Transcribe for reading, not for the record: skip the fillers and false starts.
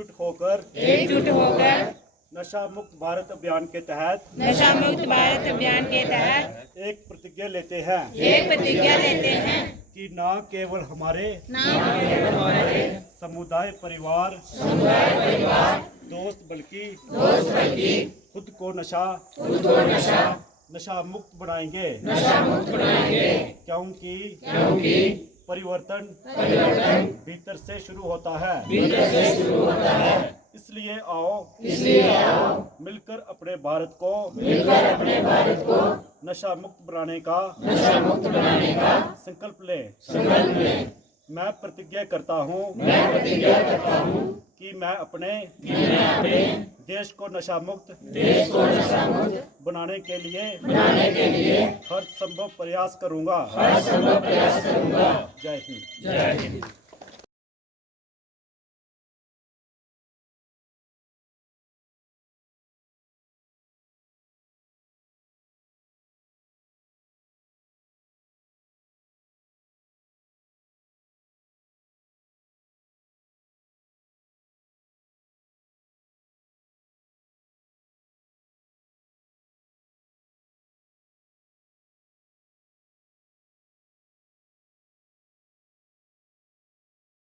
एकजुट होकर नशा मुक्त भारत अभियान के तहत एक प्रतिज्ञा लेते हैं कि न केवल हमारे समुदाय परिवार दोस्त बल्कि खुद को नशा मुक्त बनाएंगे क्योंकि परिवर्तन भीतर से शुरू होता है। इसलिए आओ मिलकर अपने भारत को नशा मुक्त बनाने का संकल्प लें। मैं प्रतिज्ञा करता हूँ कि मैं अपने देश को नशा मुक्त बनाने के लिए हर संभव प्रयास करूँगा। जय हिंद।